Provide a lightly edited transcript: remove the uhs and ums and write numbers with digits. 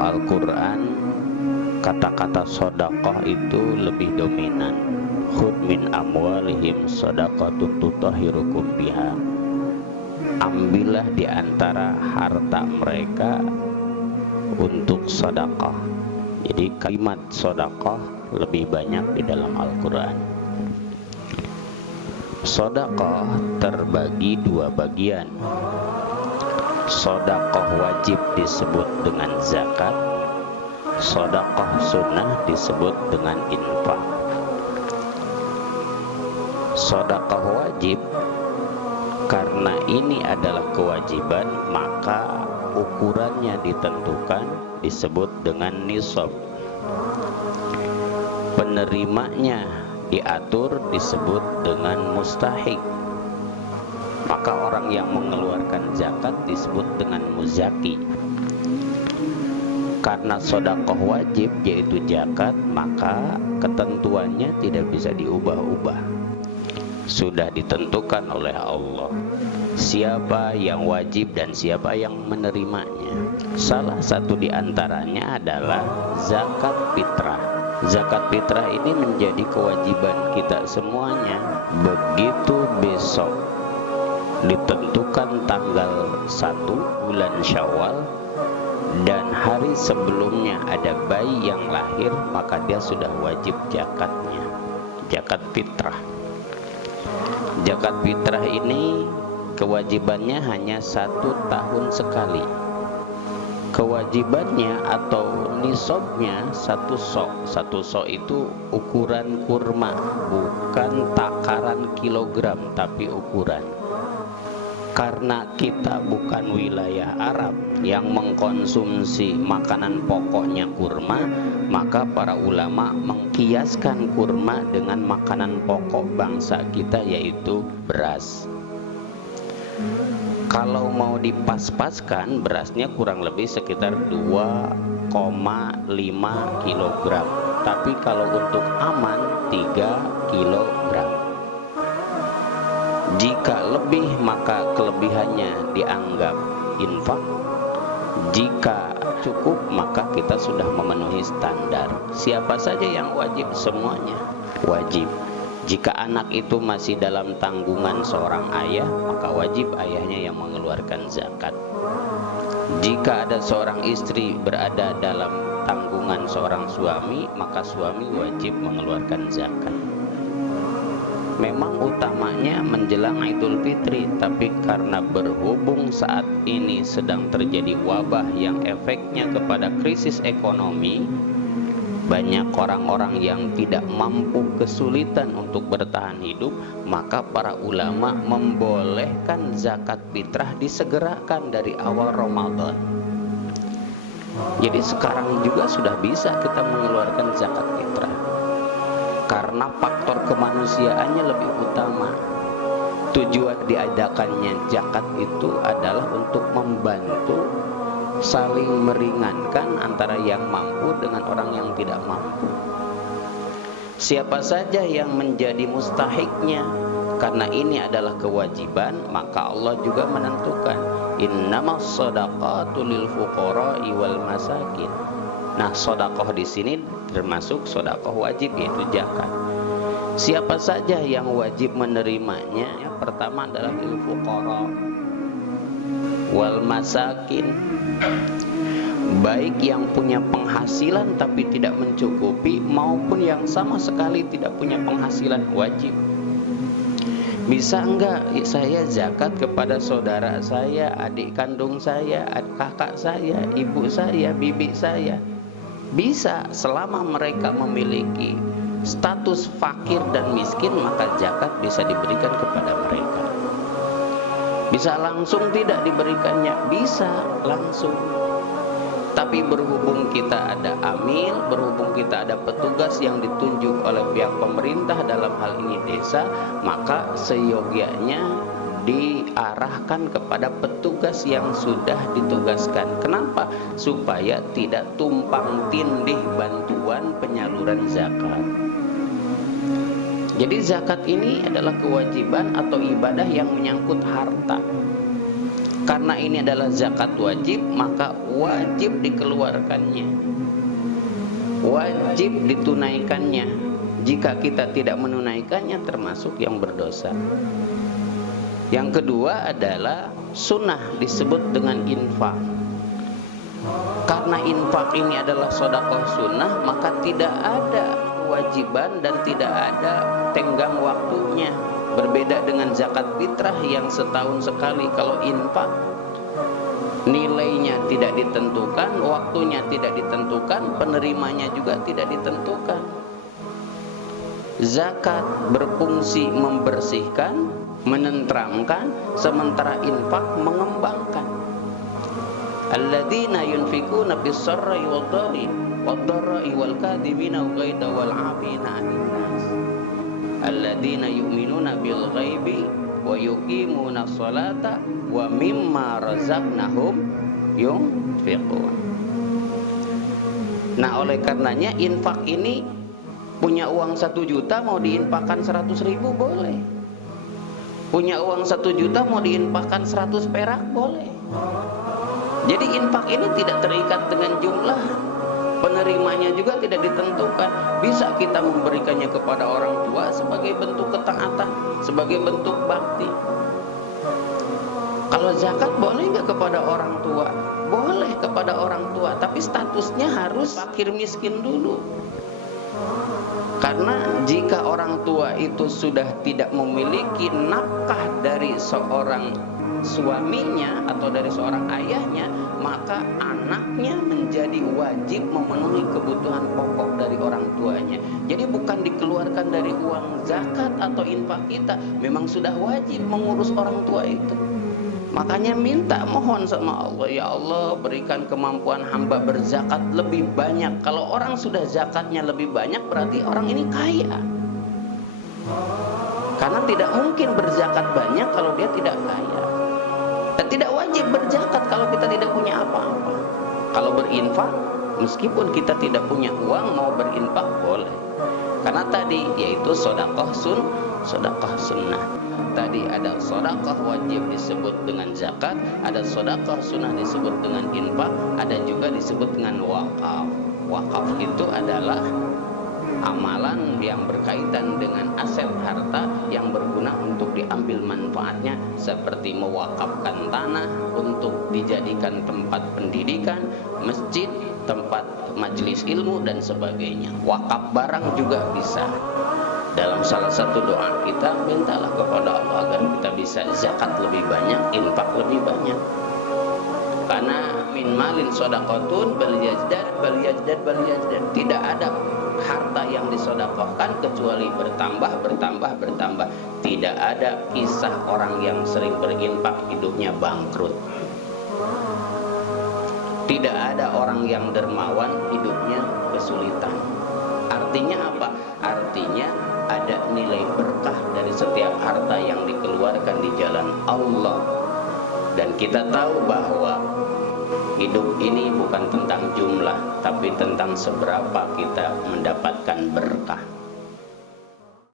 Al-Quran kata-kata sedekah itu lebih dominan. Khudh min amwalihim shadaqatun tutahhirukum biha. Ambillah di antara harta mereka untuk sedekah. Jadi kalimat sedekah lebih banyak di dalam Al-Quran. Sedekah terbagi dua bagian. Sedekah wajib disebut dengan zakat, sedekah sunnah disebut dengan infak. Sedekah wajib karena ini adalah kewajiban, maka ukurannya ditentukan disebut dengan nisab. Penerimanya diatur disebut dengan mustahik. Maka orang yang mengeluarkan zakat disebut dengan muzaki. Karena sedekah wajib yaitu zakat, maka ketentuannya tidak bisa diubah-ubah. Sudah ditentukan oleh Allah siapa yang wajib dan siapa yang menerimanya. Salah satu di antaranya adalah zakat fitrah. Zakat fitrah ini menjadi kewajiban kita semuanya. Begitu besok ditentukan tanggal 1 bulan Syawal dan hari sebelumnya ada bayi yang lahir, maka dia sudah wajib zakatnya, zakat fitrah. Zakat fitrah ini kewajibannya hanya 1 tahun sekali. Kewajibannya atau nisabnya 1 sok. 1 sok itu ukuran kurma, bukan takaran kilogram, tapi ukuran. Karena kita bukan wilayah Arab yang mengkonsumsi makanan pokoknya kurma, maka para ulama mengkiaskan kurma dengan makanan pokok bangsa kita, yaitu beras. Kalau mau dipas-paskan, berasnya kurang lebih sekitar 2,5 kilogram. Tapi kalau untuk aman 3 kilogram. Jika lebih, maka kelebihannya dianggap infak. Jika cukup, maka kita sudah memenuhi standar. Siapa saja yang wajib? Semuanya wajib. Jika anak itu masih dalam tanggungan seorang ayah, maka wajib ayahnya yang mengeluarkan zakat. Jika ada seorang istri berada dalam tanggungan seorang suami, maka suami wajib mengeluarkan zakat. Memang utamanya menjelang Idul Fitri, tapi karena berhubung saat ini sedang terjadi wabah yang efeknya kepada krisis ekonomi, banyak orang-orang yang tidak mampu, kesulitan untuk bertahan hidup, maka para ulama membolehkan zakat fitrah disegerakan dari awal Ramadan. Jadi sekarang juga sudah bisa kita mengeluarkan zakat fitrah. Karena faktor kemanusiaannya lebih utama. Tujuan diadakannya zakat itu adalah untuk membantu saling meringankan antara yang mampu dengan orang yang tidak mampu. Siapa saja yang menjadi mustahiknya, karena ini adalah kewajiban, maka Allah juga menentukan innamas shadaqatu lil fuqara'i wal masakin. Nah, sedekah di sini termasuk sedekah wajib, yaitu zakat. Siapa saja yang wajib menerimanya? Yang pertama adalah lil fuqara wal masakin. Baik yang punya penghasilan tapi tidak mencukupi, maupun yang sama sekali tidak punya penghasilan, wajib. Bisa enggak saya zakat kepada saudara saya, adik kandung saya, kakak saya, ibu saya, bibi saya? Bisa, selama mereka memiliki status fakir dan miskin, maka zakat bisa diberikan kepada mereka. Bisa langsung tidak diberikannya? Bisa langsung. Tapi berhubung kita ada amil, berhubung kita ada petugas yang ditunjuk oleh pihak pemerintah, dalam hal ini desa, maka seyogyanya diarahkan kepada petugas yang sudah ditugaskan. Kenapa? Supaya tidak tumpang tindih bantuan penyaluran zakat. Jadi zakat ini adalah kewajiban atau ibadah yang menyangkut harta. karena ini adalah zakat wajib, maka wajib dikeluarkannya, wajib ditunaikannya. Jika kita tidak menunaikannya, termasuk yang berdosa. Yang kedua adalah sunnah, disebut dengan infak. Karena infak ini adalah sedekah sunnah, maka tidak ada kewajiban dan tidak ada tenggang waktunya. Berbeda dengan zakat fitrah yang setahun sekali. Kalau infak, nilainya tidak ditentukan, waktunya tidak ditentukan, penerimanya juga tidak ditentukan. Zakat berfungsi membersihkan, menenteramkan, sementara infak mengembangkan. Alladzina yunfikuna bis-sarri wad-dharra'i wal kadhibina al-ghaidha wal 'afina 'anil nas. Alladzina yu'minuna bil ghaibi wa yuqimuna sholata wa mimma razaqnahum yunfiqun. Nah, oleh karenanya infak ini, punya uang 1 juta mau diinfakkan 100.000 boleh. Punya uang 1 juta mau diinfakkan 100 perak boleh. Jadi infak ini tidak terikat dengan jumlah, penerimanya juga tidak ditentukan. Bisa kita memberikannya kepada orang tua sebagai bentuk ketaatan, sebagai bentuk bakti. Kalau zakat boleh nggak kepada orang tua? Boleh kepada orang tua, tapi statusnya harus fakir miskin dulu. Karena jika orang tua itu sudah tidak memiliki nafkah dari seorang suaminya atau dari seorang ayahnya, maka anaknya menjadi wajib memenuhi kebutuhan pokok dari orang tuanya. Jadi bukan dikeluarkan dari uang zakat atau infak kita, memang sudah wajib mengurus orang tua itu. Makanya minta, mohon sama Allah, ya Allah berikan kemampuan hamba berzakat lebih banyak. Kalau orang sudah zakatnya lebih banyak, berarti orang ini kaya. Karena tidak mungkin berzakat banyak kalau dia tidak kaya. Dan tidak wajib berzakat kalau kita tidak punya apa-apa. Kalau berinfak, meskipun kita tidak punya uang, mau berinfak boleh. Karena tadi yaitu sedekah sunnah. Tadi ada sedekah wajib disebut dengan zakat, ada sedekah sunnah disebut dengan infak, ada juga disebut dengan wakaf. Wakaf itu adalah amalan yang berkaitan dengan aset harta yang berguna untuk diambil manfaatnya, seperti mewakafkan tanah untuk dijadikan tempat pendidikan, masjid, tempat majelis ilmu dan sebagainya. Wakaf barang juga bisa. Dalam salah satu doa kita, mintalah kepada Allah agar kita bisa zakat lebih banyak, infak lebih banyak. Karena min malin shadaqatun bal yazdad. Tidak ada harta yang disedekahkan kecuali bertambah. Tidak ada kisah orang yang sering berinfak hidupnya bangkrut. Tidak ada orang yang dermawan hidupnya kesulitan. Artinya apa? Artinya ada nilai berkah dari setiap harta yang dikeluarkan di jalan Allah. Dan kita tahu bahwa hidup ini bukan tentang jumlah, tapi tentang seberapa kita mendapatkan berkah.